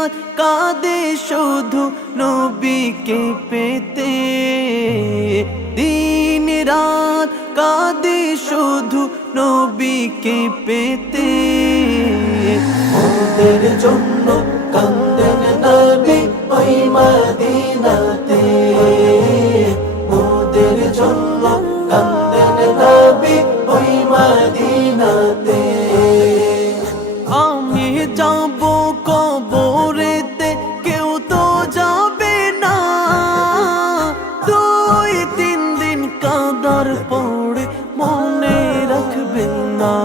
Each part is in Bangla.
রাত কাঁদে শুধু নবীকে পেতে, দিন রাত কাঁদে শুধু নবীকে পেতে। ওদের জন্য কান্দেন নবী ওই মদিনাতে, ওদের জন্য কান্দেন নবী ওই মদিনাতে। আমি যাব কবরেতে কেউ তো যাবে না, 2-3 দিন কাঁদার পরে মনে রাখবে না।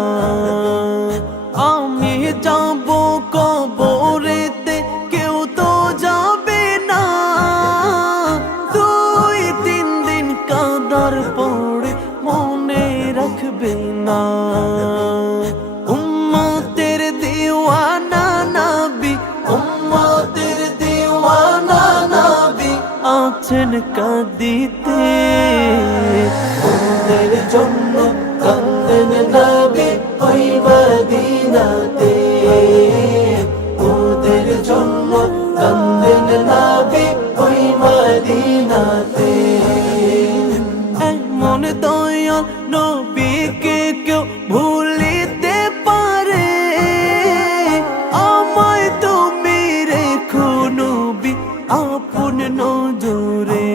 আমি যাব কবরেতে কেউ তো যাবে না, 2-3 দিন কাঁদার পরে মনে রাখবে না। উম্মতের দিওয়ানা নবী, উম্মতের দিওয়ানা নবী আছেন কাঁদিতে, ওদের জন্য কান্দেন নবী ওই মদিনাতে, ওদের জন্য কান্দেন নবী ওই মদিনাতে। এমন দয়াল নবীকে কেউ ভুলিতে পারে, আমায় তুমি রেখো নবী আপন নজরে।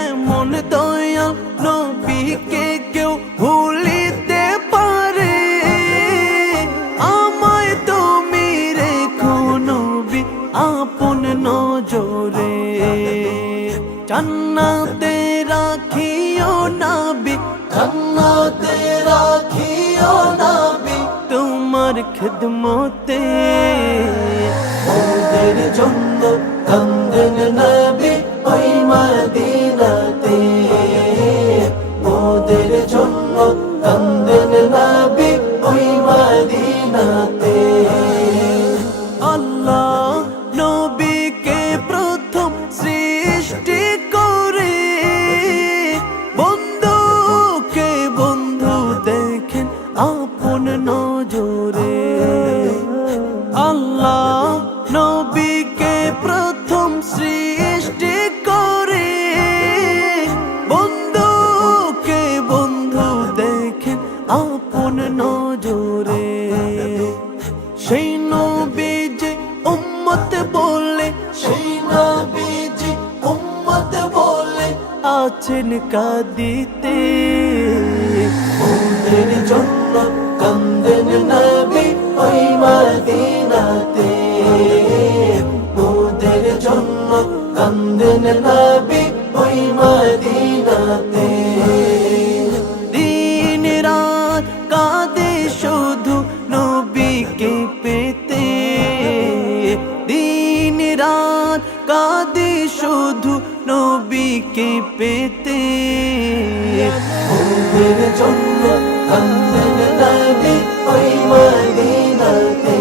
এমন দয়াল নবীকে কেউ ভুলিতে পারে, আমায় তুমি রেখো নবী আপন নজরে। জান্নাতে রাখিও নবী, জান্নাতে রাখিও নবী তোমার খিদমতে। ওদের জন্য কান্দেন নবী ওই মদিনাতে, ওদের জন্য কান্দেন নবী ওই মদিনাতে। আল্লাহ নবীকে প্রথম সৃষ্টি করে, বন্ধুকে বন্ধু দেখেন আপন নজরে। আল্লাহ নবীকে প্রথম সৃষ্টি করে, বন্ধুকে বন্ধু দেখেন আপন নজরে। সেই নবী যে উম্মত বলে, সেই নবীজি উম্মত বলে আছেন কাঁদিতে, ওদের জন্য কান্দেন নবী ওই মদিনাতে, ওদের জন্য কান্দেন নবী ওই মদিনাতে। দিন রাত কাঁদে শুধু নবীকে পেতে, দিন রাত কাঁদে শুধু নবীকে পেতে। ওদের জন্য কান্দেন নবী ওই মদিনাতে,